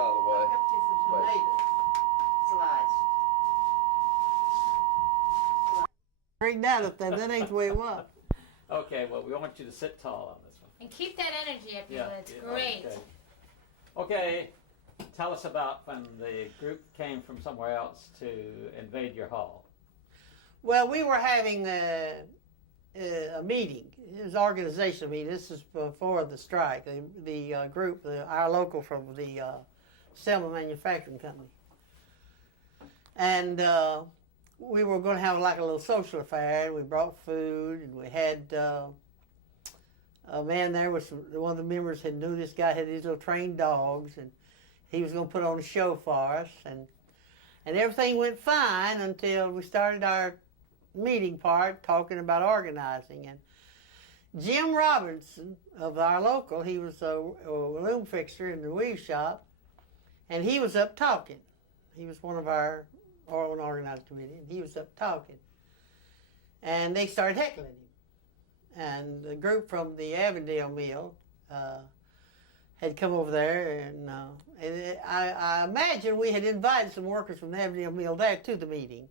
out of the way. I got you some tomato slides. Bring that up there. That ain't the way it was. Okay, well, we want you to sit tall on this one. And keep that energy up, Eula. It's great. Okay, tell us about when the group came from somewhere else to invade your hall. Well, we were having a meeting. It was an organizational meeting. This is before the strike. The group, our local from the Selma Manufacturing Company. And we were going to have like a little social affair. And we brought food, and we had a man there was one of the members had knew this guy had these little trained dogs, and he was going to put on a show for us. And everything went fine until we started our meeting part talking about organizing. And Jim Robinson of our local, he was a loom fixer in the weave shop, and he was up talking. He was one of our organized committee, and he was up talking. And they started heckling him. And the group from the Avondale mill had come over there, and I imagine we had invited some workers from the Avondale mill there to the meeting.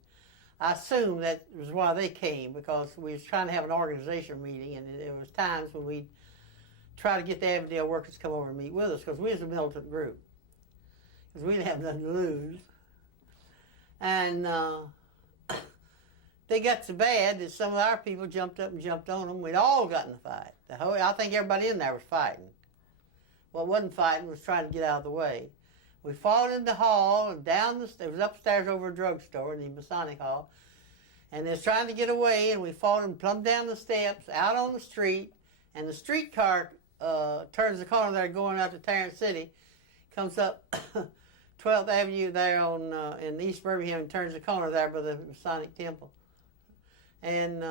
I assume that was why they came, because we was trying to have an organization meeting, and there was times when we'd try to get the Avondale workers to come over and meet with us, because we was a militant group, because we didn't have nothing to lose. And they got so bad that some of our people jumped up and jumped on them. We'd all got in a fight. I think everybody in there was fighting. What wasn't fighting was trying to get out of the way. We fought in the hall and down it was upstairs over a drugstore in the Masonic Hall, and they was trying to get away, and we fought them plumb down the steps, out on the street, and the streetcar turns the corner there going out to Tarrant City, comes up 12th Avenue there in East Birmingham, and turns the corner there by the Masonic Temple. And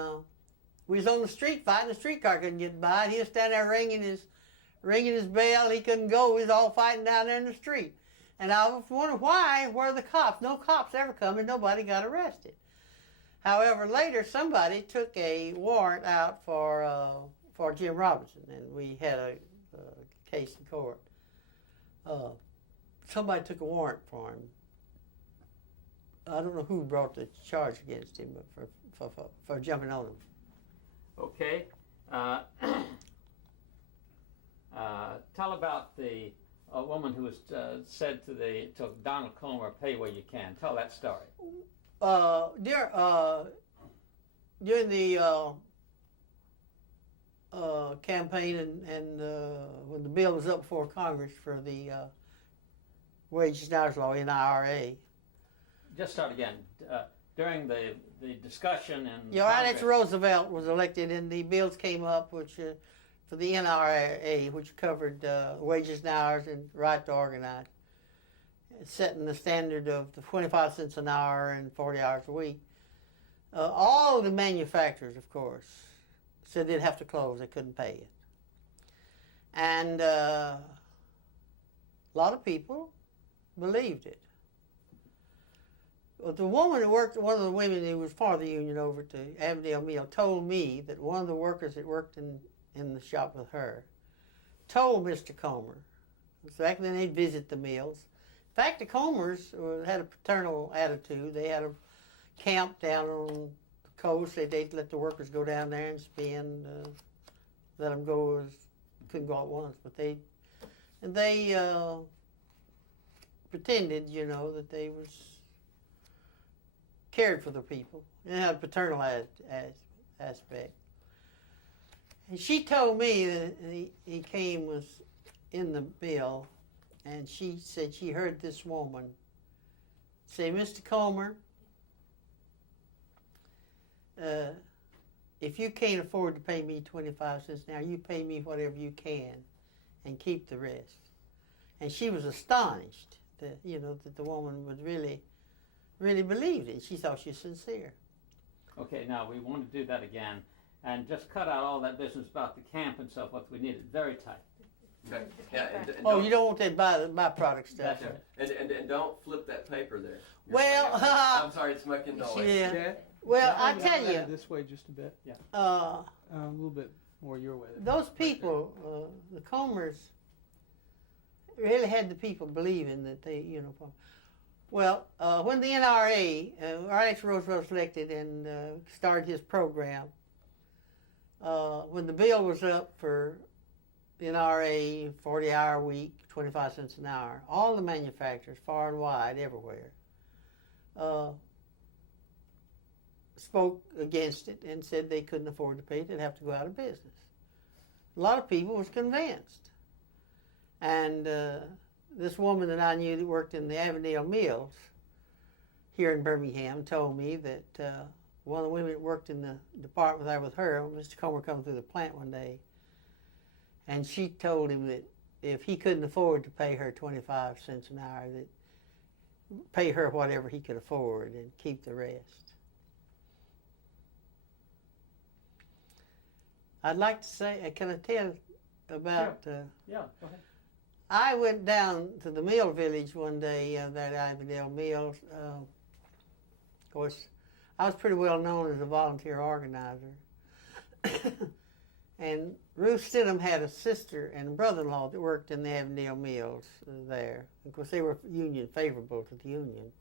we was on the street fighting. The streetcar couldn't get by, and he was standing there ringing his bell. He couldn't go. We was all fighting down there in the street. And I was wondering why were the cops? No cops ever come, and nobody got arrested. However, later somebody took a warrant out for Jim Robinson, and we had a case in court. Somebody took a warrant for him. I don't know who brought the charge against him, but for jumping on him. Okay. Tell about the woman who was said to Donald Comer, "Pay where you can." Tell that story. During the campaign and when the bill was up before Congress for the Wages and Hours Law, NIRA. Just start again. During the discussion and Alex Roosevelt was elected, and the bills came up which for the NRA, which covered wages and hours and right to organize, setting the standard of the 25 cents an hour and 40 hours a week. All the manufacturers, of course, said they'd have to close. They couldn't pay it. And a lot of people believed it. Well, the woman who worked, one of the women who was part of the union over to Avondale Mill, told me that one of the workers that worked in the shop with her told Mr. Comer. Back then they'd visit the mills. In fact, the Comers had a paternal attitude. They had a camp down on the coast. They'd let the workers go down there and spend, let them go, couldn't go at once, but they pretended, that they was cared for the people. It had a paternal aspect. And she told me that he came was in the bill, and she said she heard this woman say, "Mr. Comer, if you can't afford to pay me 25 cents an hour, you pay me whatever you can and keep the rest." And she was astonished that, that the woman would really believed it. She thought she was sincere. Okay, now we want to do that again. And just cut out all that business about the camp and so forth. We need it very tight. Okay. Yeah, and you don't want that byproduct stuff. That's right. And don't flip that paper there. I'm sorry, it's making noise. Yeah. Well, I tell you. This way just a bit. Yeah. A little bit more your way. Those people, the Comers, really had the people believing that they, Well, when the NRA, right after Roosevelt was elected and started his program, when the bill was up for NRA, 40-hour week, 25 cents an hour, all the manufacturers, far and wide, everywhere, spoke against it and said they couldn't afford to pay it, they'd have to go out of business. A lot of people was convinced. And this woman that I knew that worked in the Avondale Mills here in Birmingham told me that one of the women that worked in the department there with her, Mr. Comer, come through the plant one day, and she told him that if he couldn't afford to pay her 25 cents an hour, that pay her whatever he could afford and keep the rest. I'd like to say, can I tell about... Yeah, go ahead. I went down to the mill village one day, that Avondale Mills. Of course, I was pretty well known as a volunteer organizer. And Ruth Stidham had a sister and brother-in-law that worked in the Avondale Mills there. Of course, they were union favorable to the union.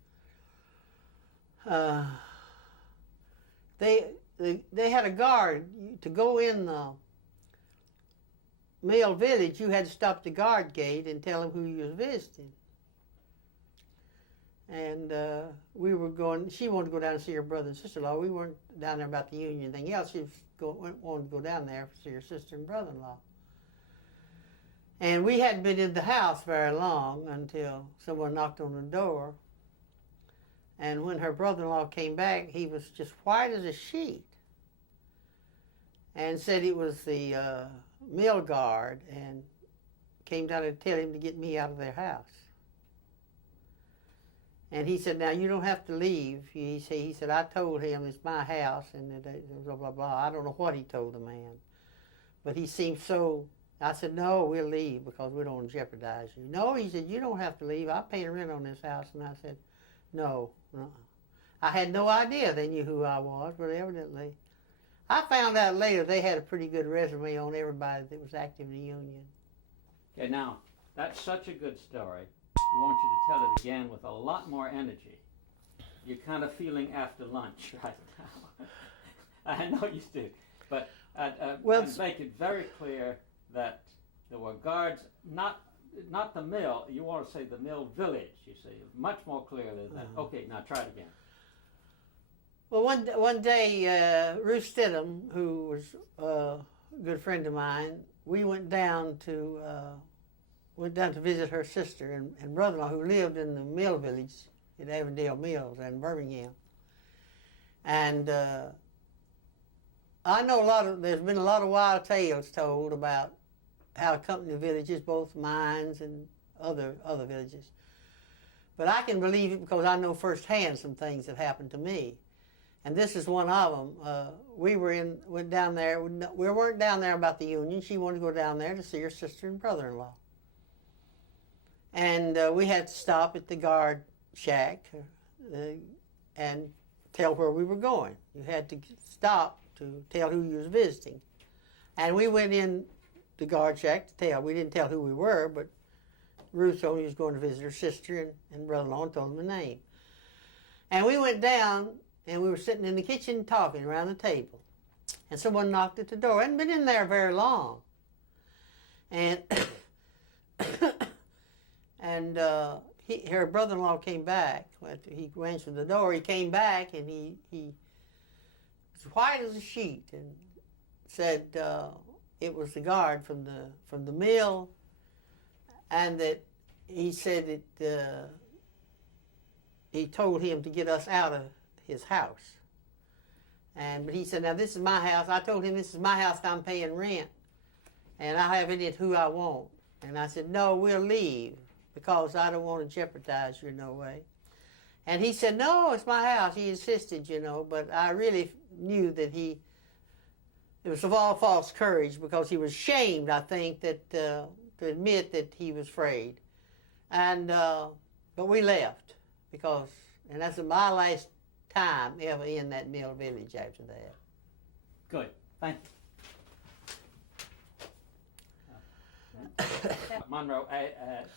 They had a guard to go in the Mill Village. You had to stop the guard gate and tell him who you was visiting. And we were going. She wanted to go down and see her brother and sister-in-law. We weren't down there about the union thing else. She wanted to go down there to see her sister and brother-in-law. And we hadn't been in the house very long until someone knocked on the door. And when her brother-in-law came back, he was just white as a sheet, and said it was the mill guard, and came down to tell him to get me out of their house. And he said, now you don't have to leave. He said, I told him it's my house, and blah, blah, blah. I don't know what he told the man. But he seemed so, I said, no, we'll leave because we don't want to jeopardize you. No, he said, you don't have to leave. I pay rent on this house. And I said, no. I had no idea they knew who I was, but evidently. I found out later they had a pretty good resume on everybody that was active in the union. Okay, now, that's such a good story. We want you to tell it again with a lot more energy. You're kind of feeling after lunch right now. I know you do. But make it very clear that there were guards, not the mill. You want to say the mill village, you see. Much more clear than that. Okay, now try it again. Well, one day, Ruth Stidham, who was a good friend of mine, we went down to visit her sister and brother-in-law who lived in the mill village at Avondale Mills in Birmingham. And I know there's been a lot of wild tales told about how company villages, both mines and other villages. But I can believe it because I know firsthand some things that happened to me. And this is one of them. Went down there. We weren't down there about the union. She wanted to go down there to see her sister and brother-in-law. And we had to stop at the guard shack and tell where we were going. You had to stop to tell who you was visiting. And we went in the guard shack to tell. We didn't tell who we were, but Ruth told me she was going to visit her sister and brother-in-law and told them the name. And we went down, and we were sitting in the kitchen talking around the table. And someone knocked at the door. I hadn't been in there very long. And her brother-in-law came back. He answered the door. He came back, and he was white as a sheet, and said it was the guard from the mill, and that he said that he told him to get us out of his house. But he said, now this is my house. I told him this is my house, I'm paying rent, and I have it who I want. And I said, no, we'll leave because I don't want to jeopardize you in no way. And he said, no, it's my house. He insisted, but I really knew that it was of all false courage because he was ashamed, I think, that to admit that he was afraid. And but we left and that's my last time ever in that mill village after that. Good, thank Monroe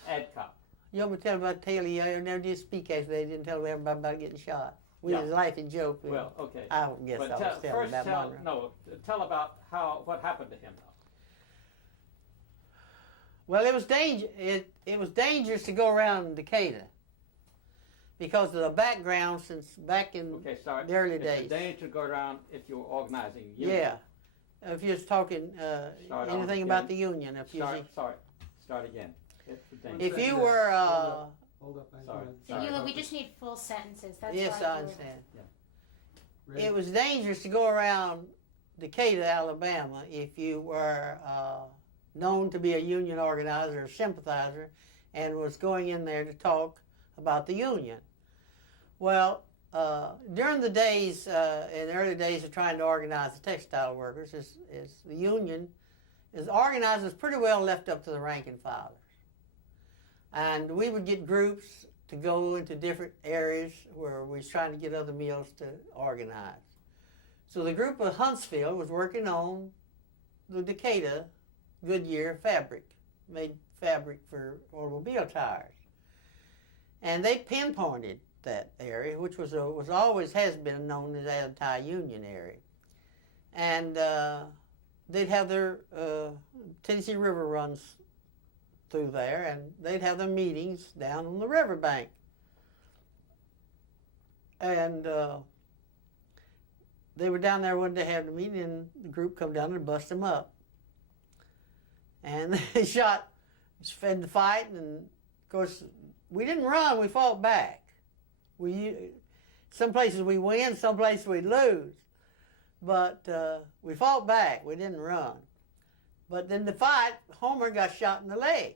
Adcock. You want me to tell about Taylor? I never did speak after they didn't tell everybody about getting shot. We was laughing joke. Well, okay. I guess But I was telling first about Monroe. tell about what happened to him, though. Well, it was it was dangerous to go around Decatur because of the background since back in the early days. It's dangerous to go around if you were organizing union. Yeah. If you're talking anything about the union. Start again. If you were... Hold up. Sorry. Eula, we just need full sentences. That's yes, why I understand. It was dangerous to go around Decatur, Alabama, if you were known to be a union organizer or sympathizer and was going in there to talk about the union. Well, during the days, in the early days of trying to organize the textile workers, the union is organized as pretty well left up to the rank and filers. And we would get groups to go into different areas where we was trying to get other mills to organize. So the group of Huntsville was working on the Decatur Goodyear fabric, made fabric for automobile tires. And they pinpointed that area, which was always has been known as anti-union area. And they'd have their Tennessee River runs through there, and they'd have their meetings down on the riverbank. And they were down there one day having a meeting, and the group come down and bust them up. And they fed the fight, and of course, we didn't run, we fought back. Some places we win, some places we lose. But we fought back, we didn't run. But then the fight, Homer got shot in the leg.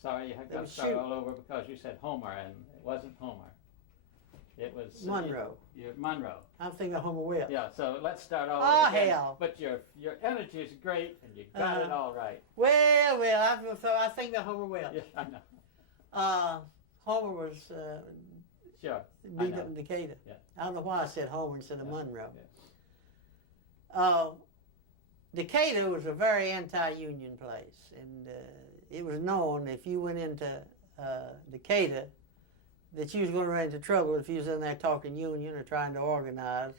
Sorry, you got to start all over because you said Homer, and it wasn't Homer. It was Monroe. Monroe. I'm thinking of Homer Will. Yeah, so let's start all Oh, over again. hell. But your energy is great, and you got it all right. Well, I think of Homer Will. Yeah, I know. Homer was Sure. beat up in Decatur. Yeah. I don't know why I said Homer instead of Monroe. Yeah. Decatur was a very anti-union place, and it was known if you went into Decatur that you was going to run into trouble if you was in there talking union or trying to organize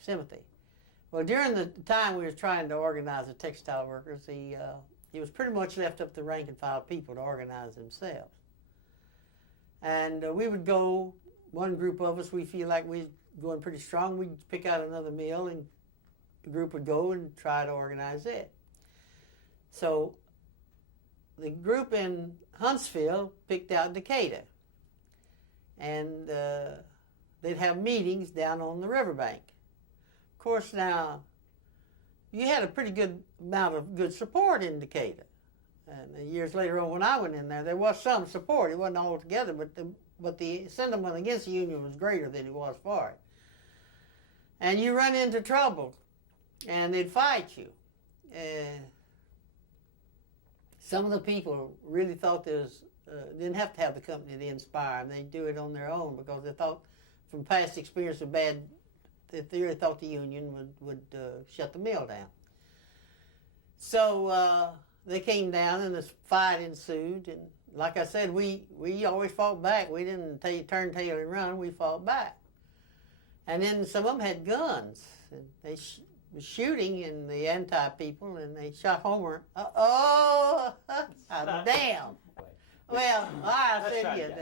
sympathy. Well, during the time we was trying to organize the textile workers, it was pretty much left up to rank and file people to organize themselves. And we would go, one group of us, we feel like we was going pretty strong, we'd pick out another mill, and the group would go and try to organize it. So the group in Huntsville picked out Decatur. And they'd have meetings down on the riverbank. Of course, now, you had a pretty good amount of good support in Decatur. And years later on, when I went in there was some support. It wasn't all together, but the sentiment against the union was greater than it was for it. And you run into trouble, and they'd fight you. Some of the people really thought didn't have to have the company to inspire them. They'd do it on their own because they thought, from past experience of they really thought the union would shut the mill down. So they came down and this fight ensued. And like I said, we always fought back. We didn't turn tail and run. We fought back. And then some of them had guns. And they was shooting in the anti-people, and they shot Homer. Damn. Well, I said yes.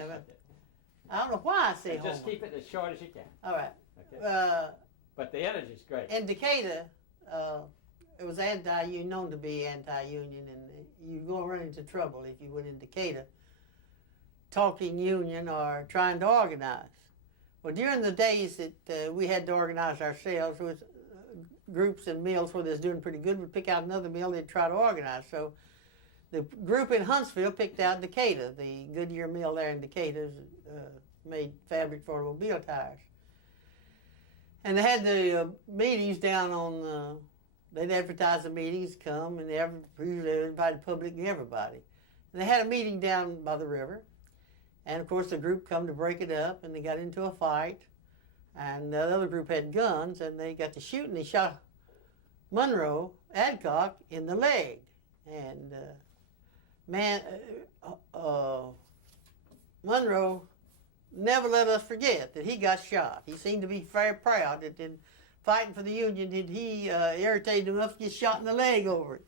I don't know why I say Homer. Just keep it as short as you can. All right. Okay. But the energy's great. In Decatur, it was known to be anti-union, and you'd go run into trouble if you went in Decatur talking union or trying to organize. Well, during the days that we had to organize ourselves with groups and mills where they was doing pretty good, would pick out another mill they'd try to organize. So the group in Huntsville picked out Decatur. The Goodyear mill there in Decatur made fabric for automobile tires. And they had the meetings down on, they'd advertise the meetings, come, and they invited public and everybody. And they had a meeting down by the river. And of course the group come to break it up, and they got into a fight. And the other group had guns, and they got to shoot, and they shot Monroe Adcock in the leg. And Monroe never let us forget that he got shot. He seemed to be very proud that in fighting for the Union, did he irritated enough to get shot in the leg over it.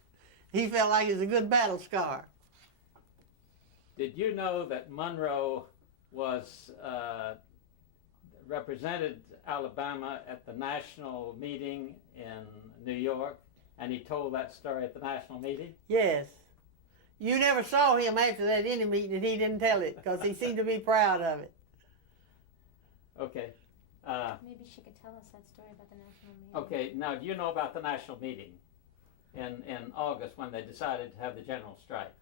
He felt like it was a good battle scar. Did you know that Monroe was represented Alabama at the national meeting in New York, and he told that story at the national meeting? Yes. You never saw him after that any meeting and he didn't tell it because he seemed to be proud of it. Okay. Maybe she could tell us that story about the national meeting. Okay, now do you know about the national meeting in August when they decided to have the general strike?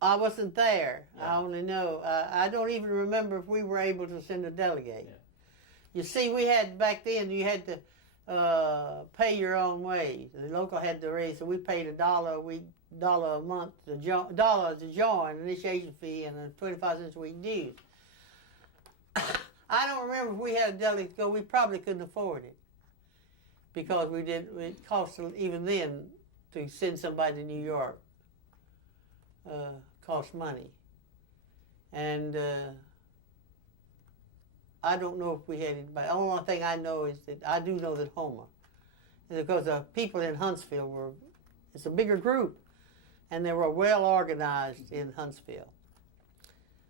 I wasn't there. Yeah. I only know. I don't even remember if we were able to send a delegate. Yeah. You see, we had back then. You had to pay your own way. The local had to raise, so we paid $1 a week, $1 a month, $1 to join, initiation fee, and 25 cents a week dues. I don't remember if we had a delegate go. We probably couldn't afford it because we did. It cost even then to send somebody to New York. Cost money, and I don't know if we had anybody. The only thing I know is that I do know that Homer, because the people in Huntsville were, it's a bigger group, and they were well organized in Huntsville.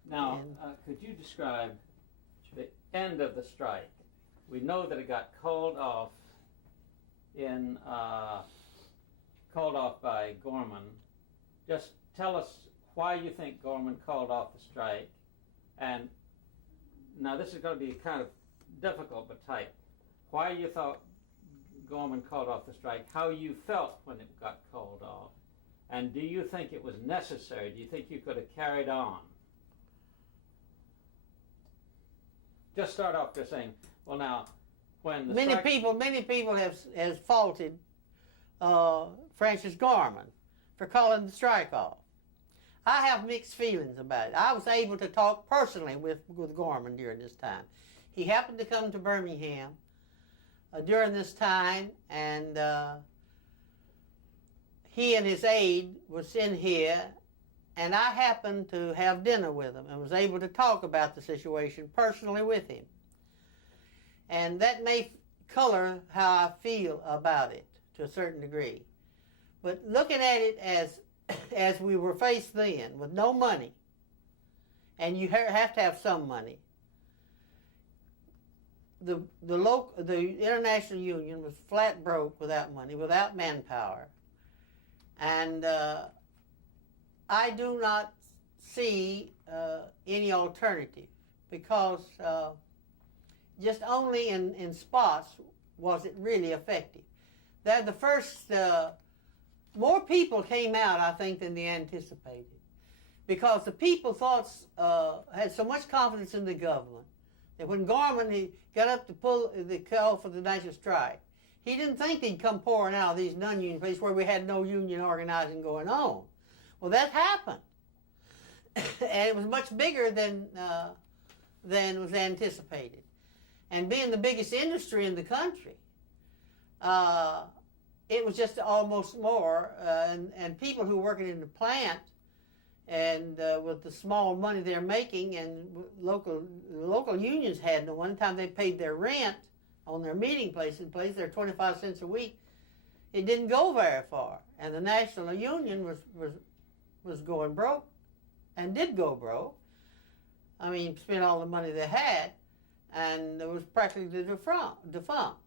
Now, could you describe the end of the strike? We know that it got called off by Gorman. Just tell us why you think Gorman called off the strike, and now this is going to be kind of difficult but tight. Why you thought Gorman called off the strike, how you felt when it got called off, and do you think it was necessary? Do you think you could have carried on? Just start off by saying, well, now, when the Many people have faulted Francis Gorman for calling the strike off. I have mixed feelings about it. I was able to talk personally with Gorman during this time. He happened to come to Birmingham during this time, and he and his aide was in here, and I happened to have dinner with him and was able to talk about the situation personally with him. And that may color how I feel about it to a certain degree. But looking at it as we were faced then with no money, and you have to have some money, the International Union was flat broke without money, without manpower, and I do not see any alternative because just only in spots was it really effective. That the first more people came out, I think, than they anticipated, because the people had so much confidence in the government that when Gorman got up to pull the call for the national strike, he didn't think they'd come pouring out of these non-union places where we had no union organizing going on. Well, that happened, and it was much bigger than was anticipated. And being the biggest industry in the country, it was just almost more, and people who were working in the plant and with the small money they're making, and local unions had no one time they paid their rent on their meeting place their 25 cents a week. It didn't go very far, and the National Union was going broke, and did go broke. I mean, spent all the money they had, and it was practically defunct.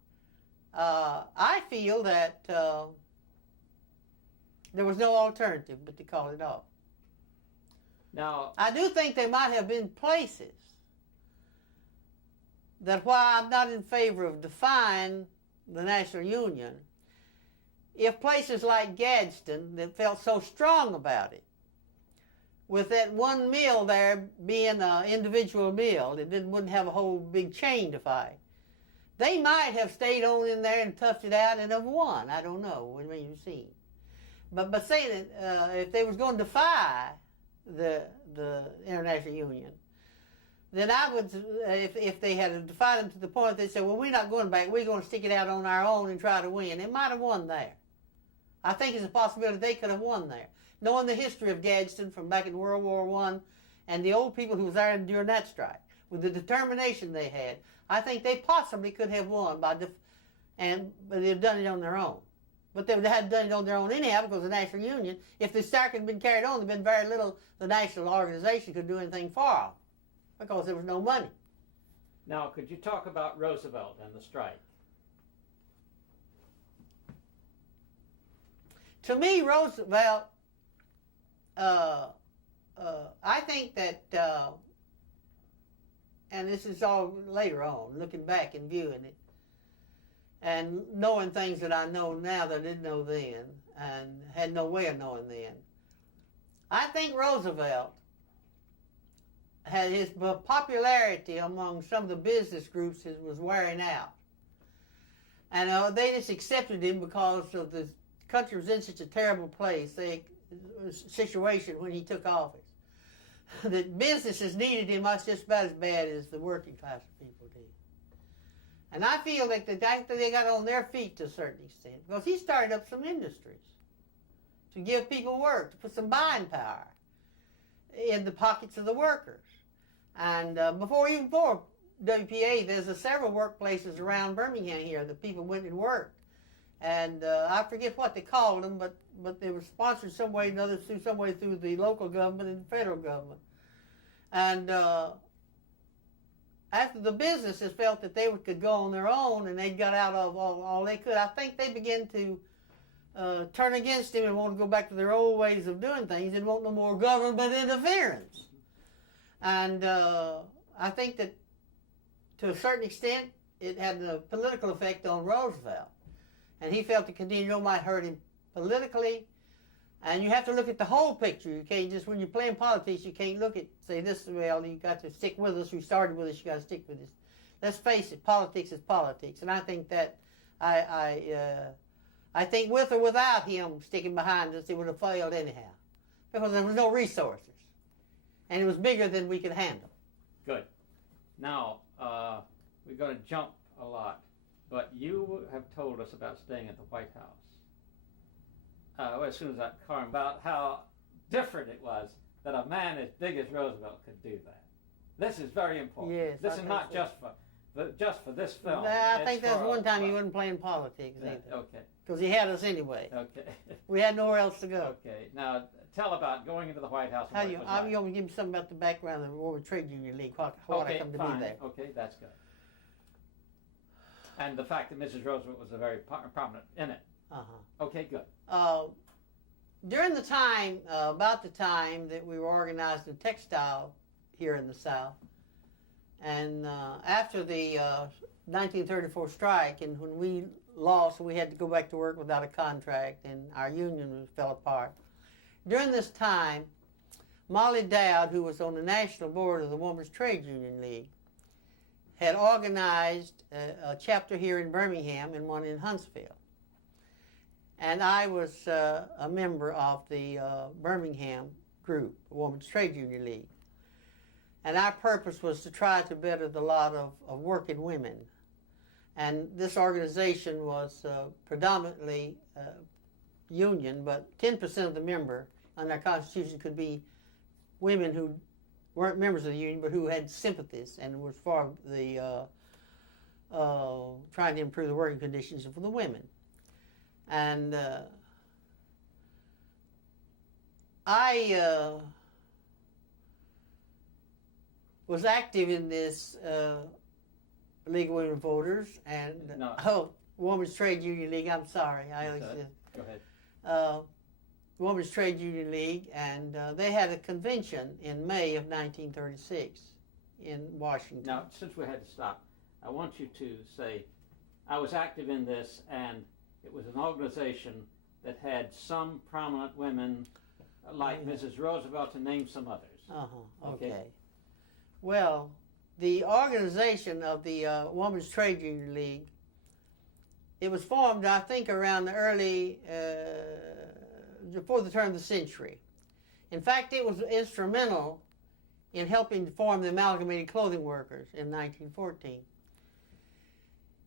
I feel that there was no alternative but to call it off. Now, I do think there might have been places that, while I'm not in favor of defying the National Union, if places like Gadsden that felt so strong about it, with that one mill there being an individual mill that wouldn't have a whole big chain to fight, they might have stayed on in there and toughed it out and have won. I don't know. We may have seen. But saying that if they was going to defy the International Union, then I would, if they had defied them to the point they said, well, we're not going back, we're going to stick it out on our own and try to win, it might have won there. I think it's a possibility they could have won there. knowing the history of Gadsden from back in World War I, and the old people who was there during that strike, with the determination they had, I think they possibly could have won but they've done it on their own. But they had done it on their own anyhow because of the National Union. If the strike had been carried on, there'd been very little the national organization could do anything for them because there was no money. Now, could you talk about Roosevelt and the strike? To me, Roosevelt, I think that, and this is all later on, looking back and viewing it, and knowing things that I know now that I didn't know then, and had no way of knowing then. I think Roosevelt had his popularity among some of the business groups was wearing out. And they just accepted him because of the country was in such a terrible situation when he took office. The businesses needed him just about as bad as the working class of people did. And I feel that they got on their feet to a certain extent because he started up some industries to give people work, to put some buying power in the pockets of the workers. And before WPA, there's several workplaces around Birmingham here that people went and worked. And I forget what they called them, but they were sponsored some way or another through the local government and the federal government. And after the businesses felt that they could go on their own and they got out of all they could, I think they began to turn against him and want to go back to their old ways of doing things and want no more government interference. And I think that to a certain extent it had a political effect on Roosevelt. And he felt the continual might hurt him politically. And you have to look at the whole picture. You can't just, when you're playing politics, you can't look at, say, this, well, you got to stick with us. We started with us, you got to stick with us. Let's face it, politics is politics. And I think that, I think with or without him sticking behind us, it would have failed anyhow. Because there was no resources. And it was bigger than we could handle. Good. Now, we're going to jump a lot. But you have told us about staying at the White House. As soon as that car, about how different it was that a man as big as Roosevelt could do that. This is very important. Yes, this is not just for this film. I think there was one time he wasn't playing politics either. Okay. Because he had us anyway. Okay. We had nowhere else to go. Okay. Now, tell about going into the White House. I'm going to give you something about the background of the World Trade Union League, how I come to be there. Okay, that's good. And the fact that Mrs. Roosevelt was a very prominent in it. Uh-huh. Okay, good. During the time, about the time that we were organized in textile here in the South, and after the 1934 strike, and when we lost, we had to go back to work without a contract, and our union fell apart. During this time, Molly Dowd, who was on the national board of the Women's Trade Union League, had organized a chapter here in Birmingham and one in Huntsville. And I was a member of the Birmingham group, the Women's Trade Union League. And our purpose was to try to better the lot of working women. And this organization was predominantly union, but 10% of the member on our Constitution could be women who weren't members of the union, but who had sympathies and was for the trying to improve the working conditions for the women. And I was active in this League of Women Voters and Women's Trade Union League. I'm sorry, I always go ahead. Women's Trade Union League, and they had a convention in May of 1936 in Washington. Now, since we had to stop, I want you to say, I was active in this, and it was an organization that had some prominent women, like Mrs. Roosevelt, to name some others. Okay. Well, the organization of the Women's Trade Union League, it was formed, I think, around the early before the turn of the century. In fact, it was instrumental in helping to form the Amalgamated Clothing Workers in 1914.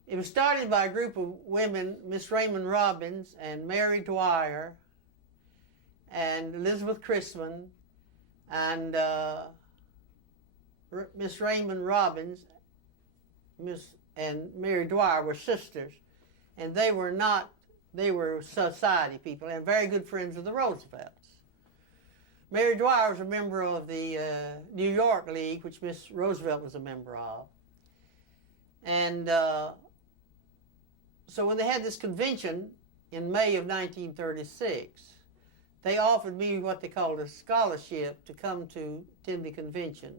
It was started by a group of women, Miss Raymond Robbins and Mary Dwyer and Elizabeth Chrisman and Miss Raymond Robbins and Mary Dwyer were sisters, and they were society people and very good friends of the Roosevelts. Mary Dwyer was a member of the New York League, which Miss Roosevelt was a member of. And so when they had this convention in May of 1936, they offered me what they called a scholarship to come to attend the convention.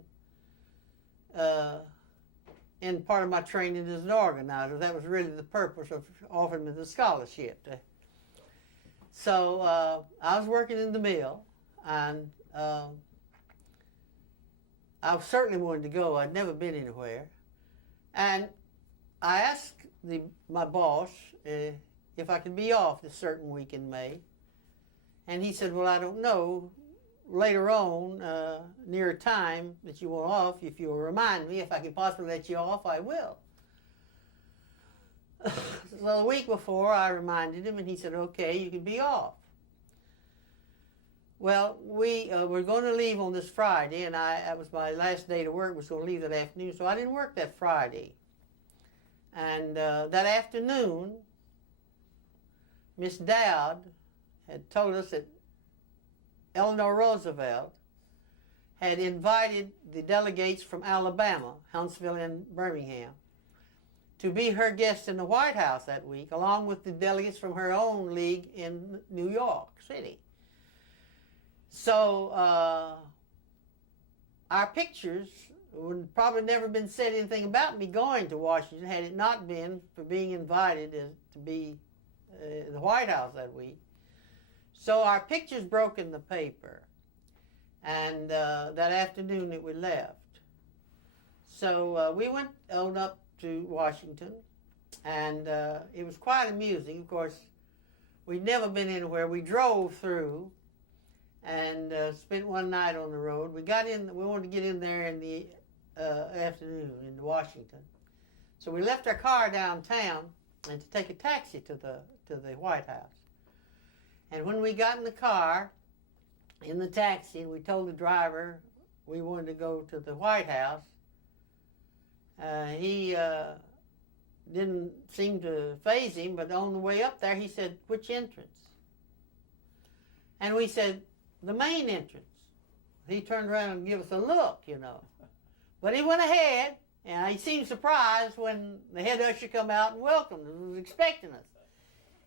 And part of my training as an organizer, that was really the purpose of offering me the scholarship. So I was working in the mill, and I certainly wanted to go. I'd never been anywhere. And I asked my boss if I could be off this certain week in May. And he said, well, I don't know. Later on, near a time that you want off, if you'll remind me, if I can possibly let you off, I will. So the week before, I reminded him, and he said, okay, you can be off. Well, we were going to leave on this Friday, and that was my last day to work, was going to leave that afternoon, so I didn't work that Friday. And that afternoon, Miss Dowd had told us that Eleanor Roosevelt had invited the delegates from Alabama, Huntsville and Birmingham, to be her guests in the White House that week, along with the delegates from her own league in New York City. So our pictures would probably never been said anything about me going to Washington had it not been for being invited to be in the White House that week. So our pictures broke in the paper, and that afternoon that we left. So we went on up to Washington, and it was quite amusing. Of course, we'd never been anywhere. We drove through and spent one night on the road. We wanted to get in there in the afternoon in Washington. So we left our car downtown and to take a taxi to the White House. And when we got in the car, in the taxi, and we told the driver we wanted to go to the White House, he didn't seem to faze him, but on the way up there, he said, which entrance? And we said, the main entrance. He turned around and gave us a look, you know. But he went ahead, and he seemed surprised when the head usher come out and welcomed us, was expecting us.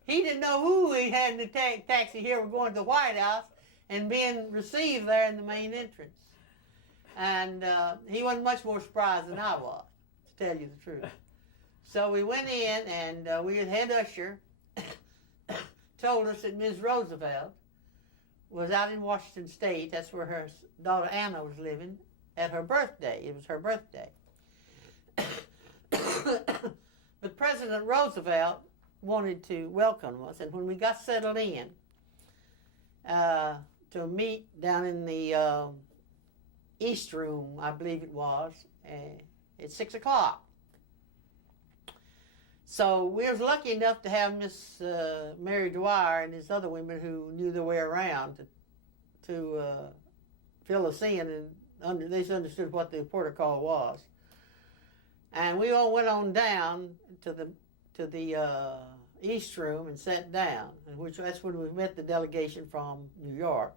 He didn't know who he had in the taxi here. We're going to the White House and being received there in the main entrance. And he wasn't much more surprised than I was, to tell you the truth. So we went in, and the head usher told us that Ms. Roosevelt was out in Washington State. That's where her daughter Anna was living at her birthday. It was her birthday. But President Roosevelt wanted to welcome us, and when we got settled in to meet down in the East Room, I believe it was, at 6 o'clock. So we was lucky enough to have Miss Mary Dwyer and these other women who knew their way around to fill us in, and they understood what the protocol was. And we all went on down to the East Room and sat down, that's when we met the delegation from New York.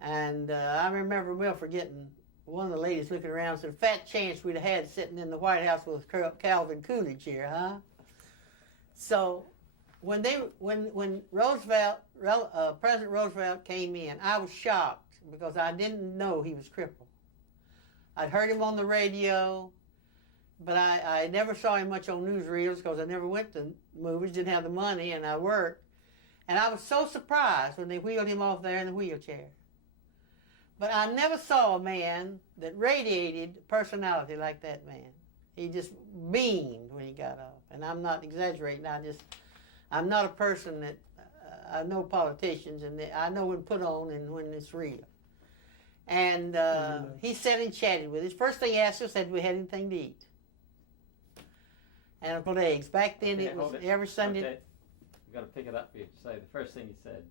And I remember well forgetting one of the ladies looking around and said, fat chance we'd have had sitting in the White House with Calvin Coolidge here, huh? So when President Roosevelt came in, I was shocked because I didn't know he was crippled. I'd heard him on the radio, but I never saw him much on newsreels because I never went to movies, didn't have the money, and I worked. And I was so surprised when they wheeled him off there in the wheelchair. But I never saw a man that radiated personality like that man. He just beamed when he got off. And I'm not exaggerating. I'm not a person that, I know politicians, and I know when put on and when it's real. And he sat and chatted with us. First thing he asked us, had we had anything to eat? And eggs. Back then it was every Sunday. Okay. You've got to pick it up for you to say. The first thing he said,